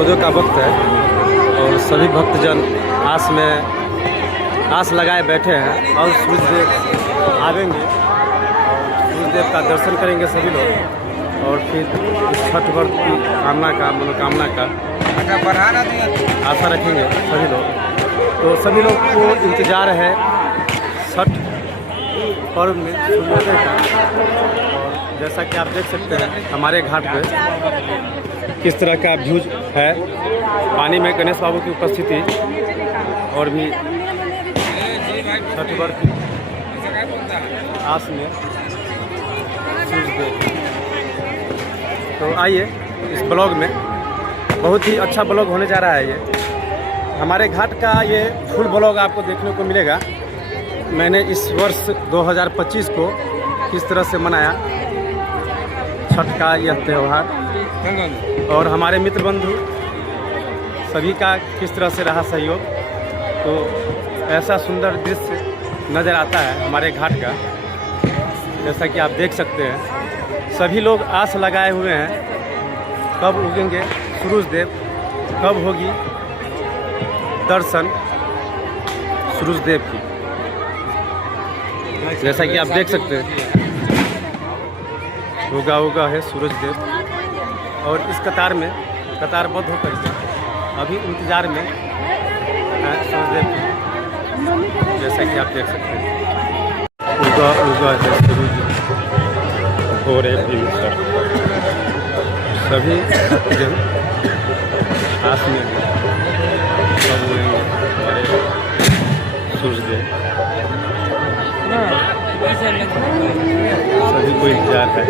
सूर्योदय का वक्त है और सभी भक्तजन आस लगाए बैठे हैं और सूर्यदेव आवेंगे और सूर्यदेव का दर्शन करेंगे सभी लोग और फिर इस छठ व्रत की कामना का मनोकामना का आशा रखेंगे सभी लोग। तो सभी लोग को इंतज़ार है छठ पर्व में सूर्योदय का। और जैसा कि आप देख सकते हैं हमारे घाट पे किस तरह का व्यूज है, पानी में गणेश बाबू की उपस्थिति और भी छठ व्रत की आस में सूर्यदेव। तो आइए इस ब्लॉग में, बहुत ही अच्छा ब्लॉग होने जा रहा है ये हमारे घाट का। ये फुल ब्लॉग आपको देखने को मिलेगा। मैंने इस वर्ष 2025 को किस तरह से मनाया छठ का यह त्यौहार और हमारे मित्र बंधु सभी का किस तरह से रहा सहयोग। तो ऐसा सुंदर दृश्य नज़र आता है हमारे घाट का, जैसा कि आप देख सकते हैं। सभी लोग आस लगाए हुए हैं कब उगेंगे सूरजदेव, कब होगी दर्शन सूरजदेव की। जैसा कि आप देख सकते हैं उगा है सूरजदेव और इस कतारबद्ध होकर के अभी इंतज़ार में है सूरजदेव की। जैसा कि आप देख सकते हैं उगा है सूरज हो रहे सर। सभी जन आस में हमारे सूरजदेव, सभी को इंतजार है।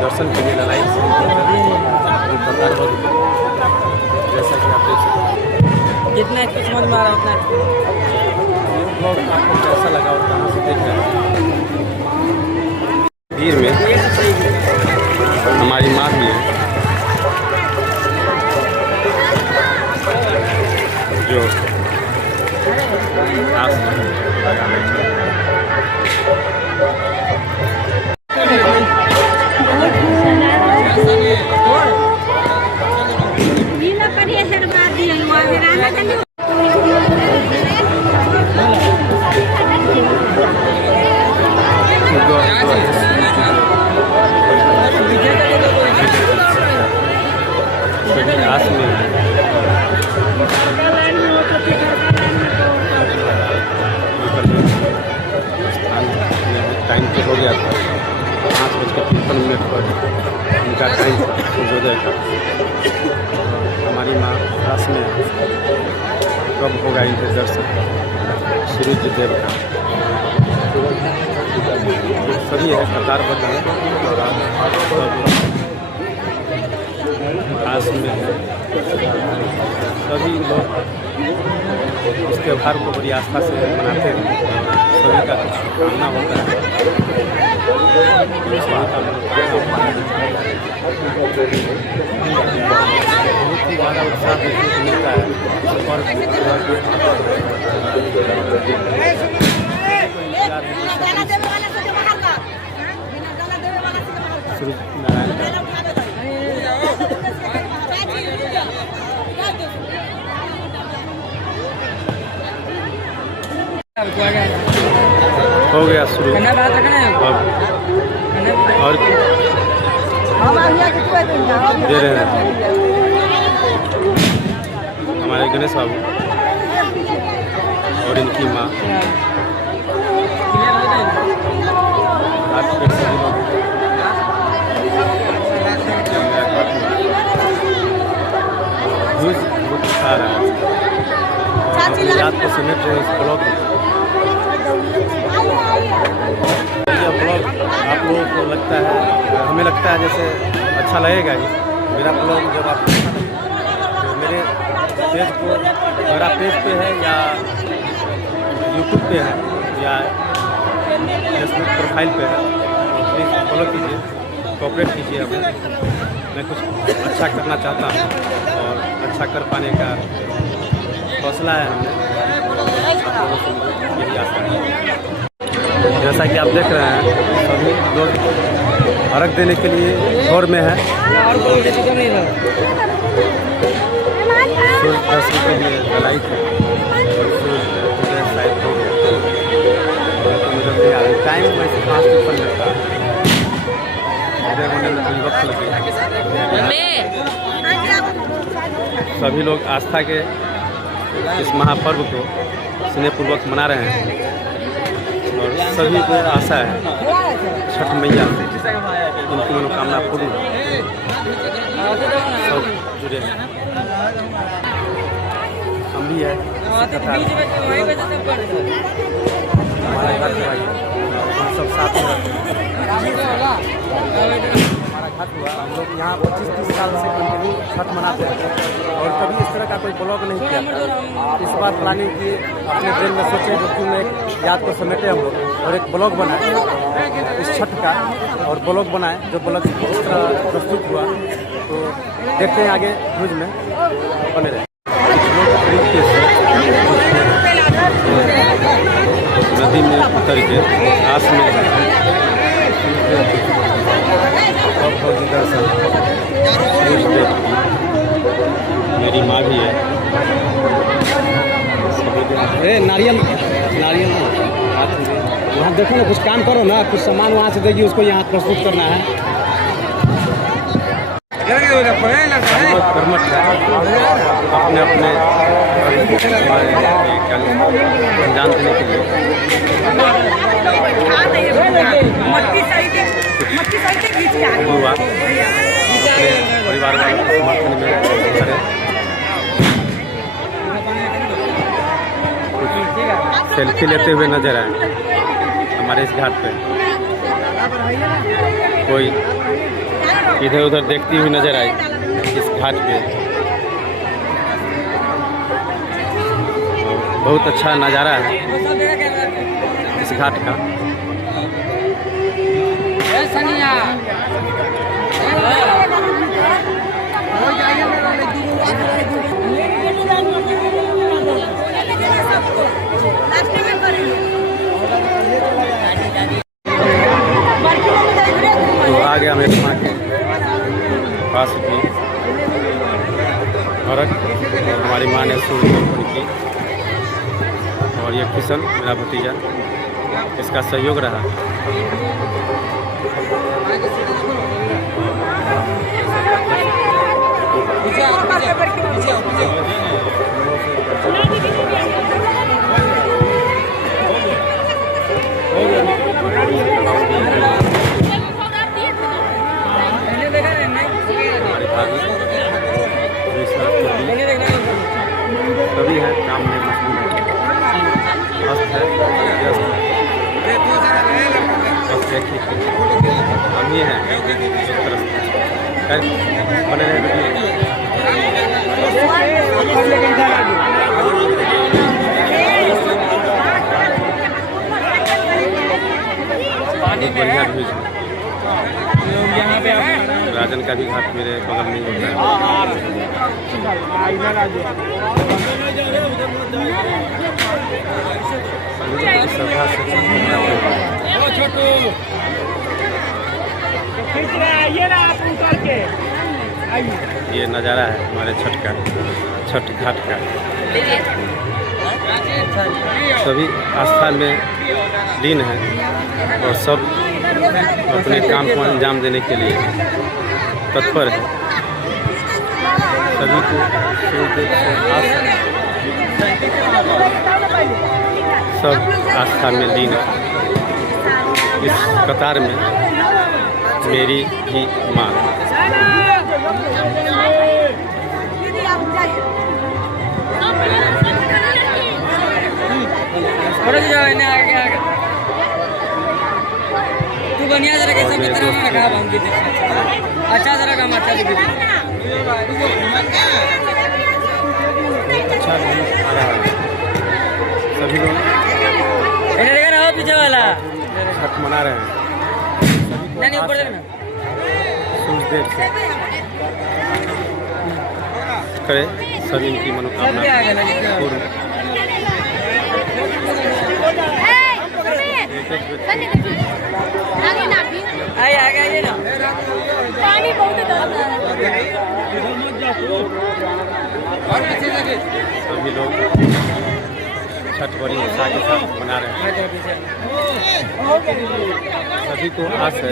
दर्शन के लिए लड़ाई जैसा कि आप देख सकते हैं। जितना इसको समझ में आ रहा है उतना ये ब्लॉग आपको कैसा लगा और कहाँ से देख रहे हैं। भीड़ में हमारी माँ भी है जो आस में टाइम तो हो गया था 5:53 पर उनका टाइम था सूर्योदय का। हमारी माँ आस में कब होगा इनके दर्शन सूर्यदेव का। सभी है कतारबद्ध है और आस में है। सभी लोग इस त्यौहार को बड़ी आस्था से मनाते हैं। सभी का कुछ कामना होता है, बहुत ही ज़्यादा उत्साह देखने को मिलता है सूर्यनारायण हो गया शुरू। और दे रहे हैं हमारे गणेश बाबू और इनकी माँ। आज फिर सभी लोग बहुत आ रहा है, याद को समेट रहे इस ब्लॉग में। यह ब्लॉग आप लोगों को लगता है, हमें लगता है जैसे अच्छा लगेगा ही। मेरा ब्लॉग जब आप तो मेरे पेज को, मेरा पेज पे है या यूट्यूब पे है या फेसबुक प्रोफाइल पे है, तो प्लीज़ फॉलो कीजिए, कोऑपरेट कीजिए हमें। मैं कुछ अच्छा करना चाहता हूँ और अच्छा कर पाने का हौसला है हमें, यही आशा है। जैसा कि आप देख रहे हैं सभी लोग अर्घ देने के लिए दौड़ में है। सूर्य 10 के लिए जलाई थी और सूर्य शायद हो गया, टाइम वैसे 5 से 15 मिनट का होने में कोई वक्त लगे। सभी लोग आस्था के इस महापर्व को स्नेहपूर्वक मना रहे हैं और सभी को आशा है छठ मैया से उनकी मनोकामना पूरी हो। सब जुड़े हैं, हम भी है हमारा घर से भाई, हम सब साथ में हमारा घाट हुआ। हम लोग यहाँ 25-30 साल से कंटिन्यू छठ मनाते हैं और कभी इस तरह का कोई ब्लॉग नहीं किया। इस बार प्लानिंग की अपने ब्रेन में सोचे जो क्यों एक याद को समेटे हम लोग और एक ब्लॉग बनाए इस छठ का, और ब्लॉग बनाए जो ब्लॉग इस तरह प्रस्तुत हुआ। तो देखते हैं आगे न्यूज में बने रहे। नदी में उतर के आस में दर्शन मेरी माँ भी है। अरे नारियल नारियल वहाँ देखो ना, कुछ काम करो ना, कुछ सामान वहाँ से देगी उसको यहाँ प्रस्तुत करना है। कर्मठ है अपने अपने अंजाम देने के लिए हुआ परिवार वालों के समर्थन में करें। सेल्फी लेते हुए नजर आए हमारे इस घाट पे, कोई इधर उधर देखती हुई नजर आई इस घाट पे। बहुत अच्छा नज़ारा है इस घाट का। तो आ गया मेरे माँ के पास भी अर्घ, हमारी माँ ने सूर्य अर्पण की और ये किशन मेरा भतीजा, इसका सहयोग रहा। सभी है काम में मशगूल है, व्यस्त है, बस देखिए हम ही हैं एक तरफ बने रहे। बढ़िया न्यूज यहाँ पे राजन का भी घाट मेरे बगल में होता है। ये नज़ारा है हमारे छठ घाट का। सभी आस्था में लीन है और सब अपने काम को अंजाम देने के लिए तत्पर है। सभी को सब आस्था में लीन है। इस कतार में मेरी ही माँ। तू बढ़िया जरा कैसे बता रहा है अच्छा जरा काम अच्छा अच्छा व्यू आ रहा है। सभी लोग इधर देखा ना, वो पीछे वाला छठ मना रहे हैं। नहीं ऊपर देखना। सूर्यदेव से करे सभी इनकी मनोकामना पूर्ण। आइए आगे आइए ना। पानी बहुत सभी लोग छठ बड़ी उत्साह के साथ मना रहे हैं। सभी को आस है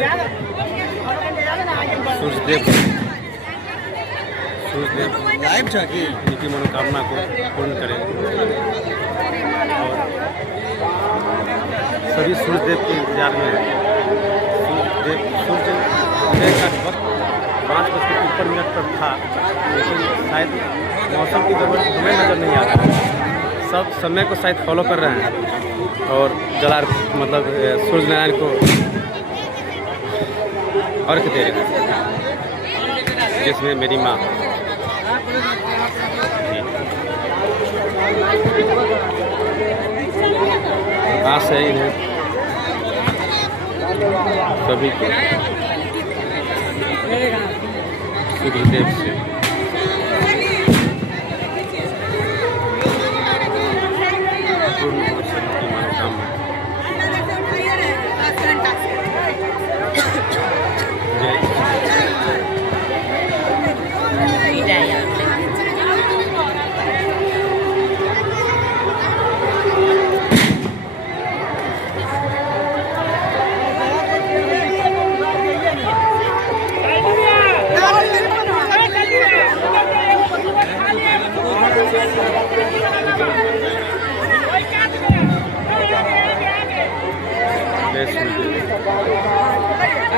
सूर्यदेव इनकी मनोकामना को पूर्ण करें और सभी सूर्यदेव के इंतजार में हैं। सूर्य का वक्त 5:53 पर था, लेकिन शायद मौसम की गड़बड़ी हमें नज़र नहीं आ रहा। सब समय को शायद फॉलो कर रहे हैं और मतलब सूर्य नारायण को अर्घ दे रहे हैं, जिसमें मेरी माँ आस है इन्हें सभी को सूर्यदेव से पूर्ण दर्शन की मनोकामना।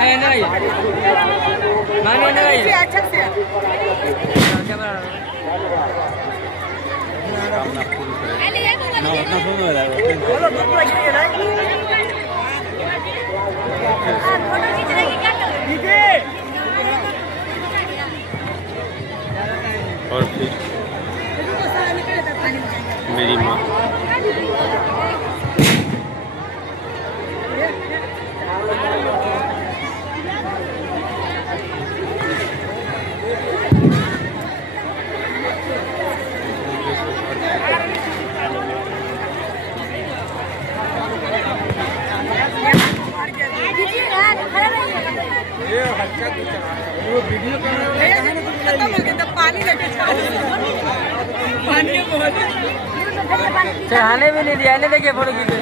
आइए ना आइए मानो ना आइए। कामना पूर्ण करें। और फिर मेरी माँ चढ़ाने भी नहीं दिया, देखिए फोटो खींचे।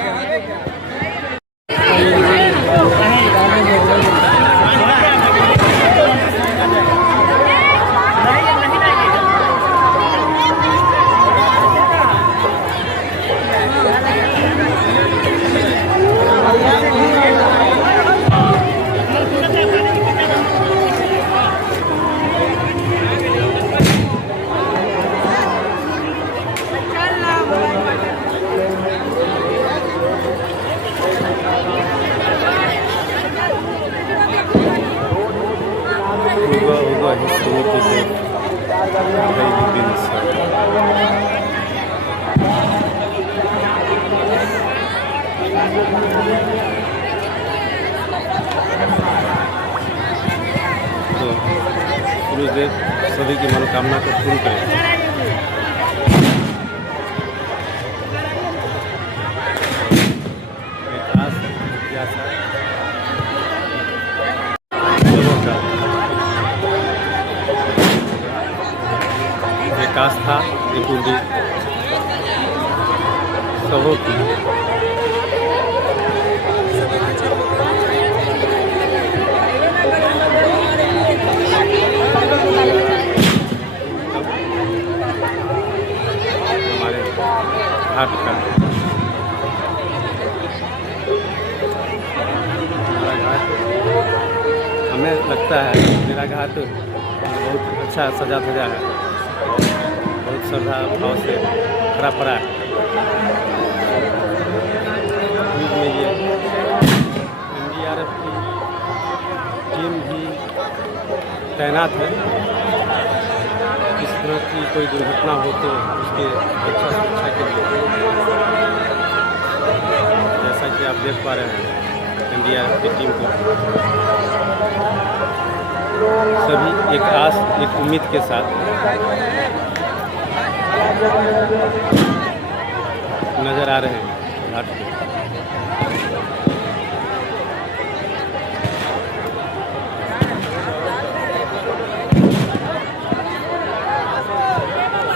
तो सूर्यदेव सभी की मनोकामना को पूर्ण करें। विकास था कुंडी सबों की हमारे घाट का हमें लगता है मेरा घाट बहुत अच्छा सजा धजा है, बहुत श्रद्धा भाव से खड़ा पड़ा है। बीच में ये NDRF की टीम भी तैनात है किसी तरह की कोई दुर्घटना हो तो उसके रक्षा सुरक्षा के लिए जैसा कि आप देख पा रहे हैं एनडीआरएफ की टीम को सभी एक आस एक उम्मीद के साथ नज़र आ रहे हैं घाट पे।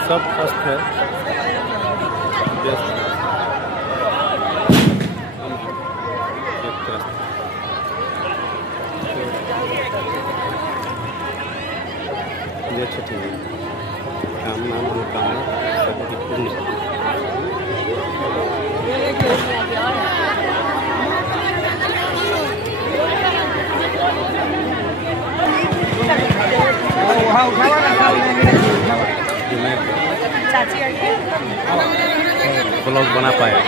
सब अस्त है, व्यस्त है। एक तरफ ये छठी कामना मनोकामना सबकी पूर्ण हो। जो मैं ब्लॉग बना पाया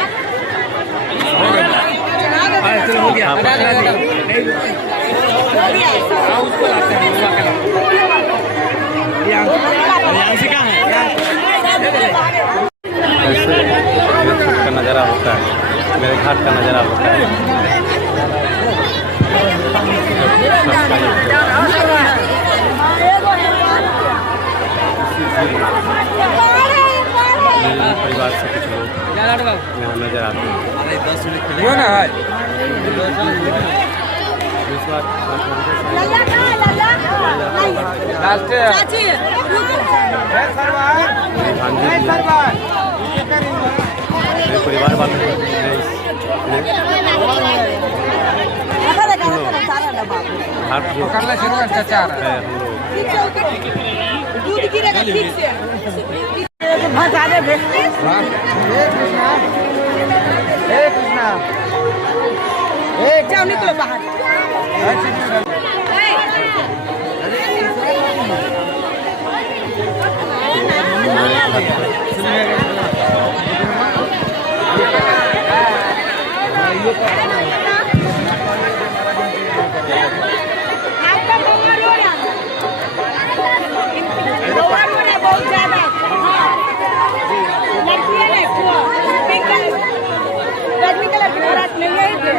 ऐसे का नज़ारा होता है, मेरे घाट का नज़ारा होता है। मेरे परिवार से कुछ लोग यहाँ नजर आते हैं। इस बार चाची मेरे परिवार वाले घाट जो है हम लोग दूध गिरेगा ठीक से भसाने भेजते हे कृष्णा जाओ निकलो बाहर बहुत ज्यादा रजनी कलर की रात में यही थे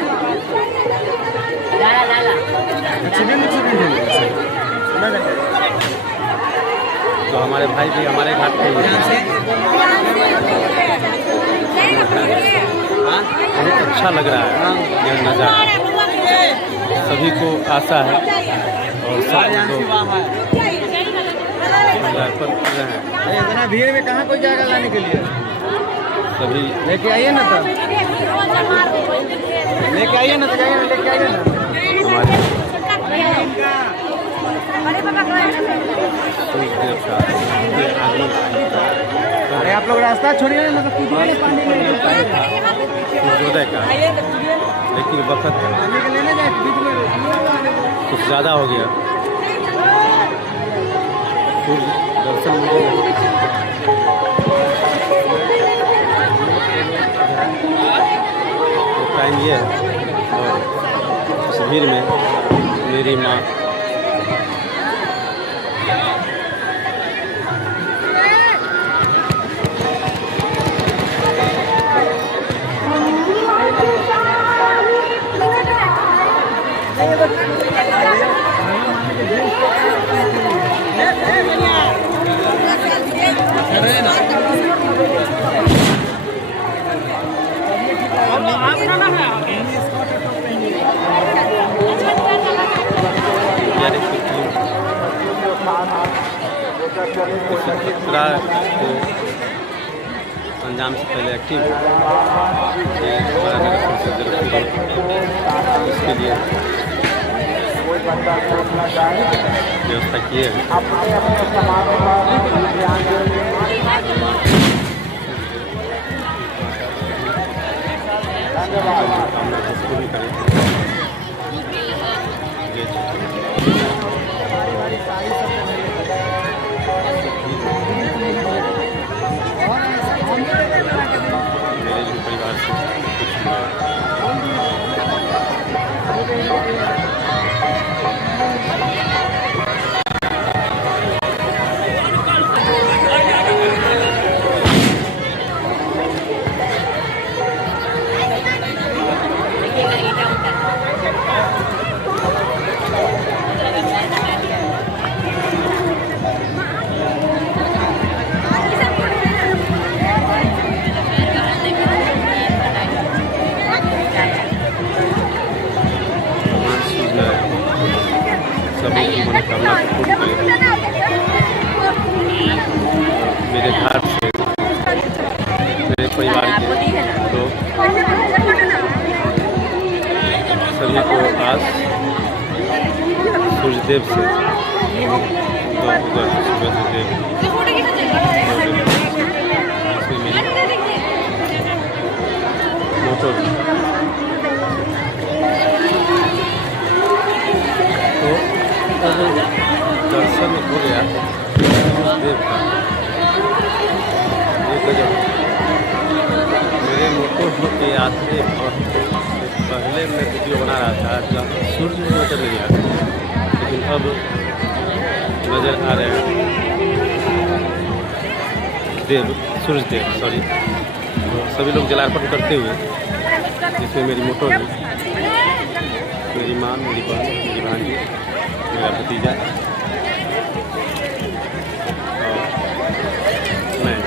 तो हमारे भाई भी हमारे घाट पे बहुत अच्छा लग रहा है यह नज़ारा। सभी को आशा है और सब लोग नज़ारे पर कर रहे हैं। इतना भीड़ में कहाँ कोई जाएगा लाने के लिए? सभी लेके आइए ना, तो लेके आइए ना, तो जाइए ना, लेके आइए ना। अरे आप लोग रास्ता छोड़िए ना, तो सूर्योदय का, लेकिन वक्त कुछ ज़्यादा हो गया। सूर्य दर्शन मुझे टाइम ये है और इस भीड़ में मेरी माँ खतरा को अंजाम से पहले एक्टिव ये हमारा नगर परिषद जरूर इसके लिए व्यवस्था किए हैं। कामना को पूर्ण करें। मेरे जो परिवार से कुछ सभी की मनोकामना को पूर्ण करे। मेरे घर से मेरे परिवार के लोग सभी को आज सूर्यदेव से उधर सुबह से देव इसमें मेरी मोटर तो दर्शन हो गया देव का। ये गजब मेरे मोटो होके आते पहले मैं वीडियो बना रहा था जब सूर्य नजर नहीं आ रहा, लेकिन अब नज़र आ रहे हैं देव, सूर्य देव सॉरी। तो सभी लोग जलार्पण करते हुए, जिसमें मेरी मोटो है, मेरी माँ, मेरी बहन, मेरी भांजी, मेरा भतीजा और मैं।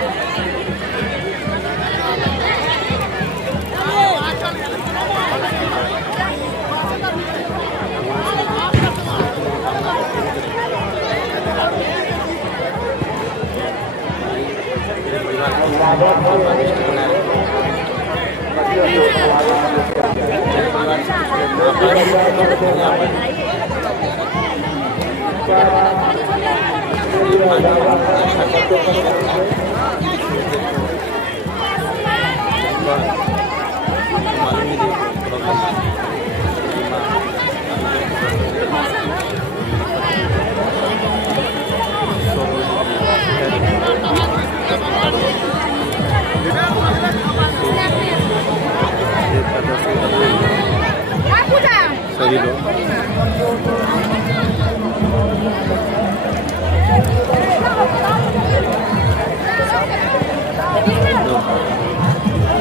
सभी लोग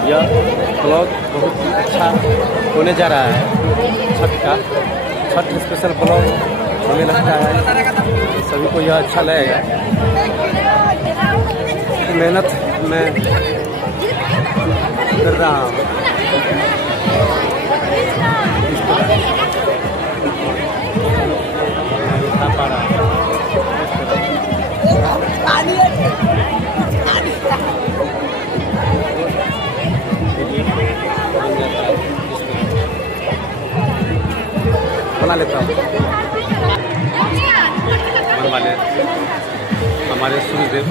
यह ब्लॉग बहुत ही अच्छा होने जा रहा है। छठ का छठ स्पेशल ब्लॉग होने लगता है, सभी को यह अच्छा लगेगा। मेहनत मैं कर रहा हूँ। बना लेता हूँ वाले हमारे सूर्यदेव।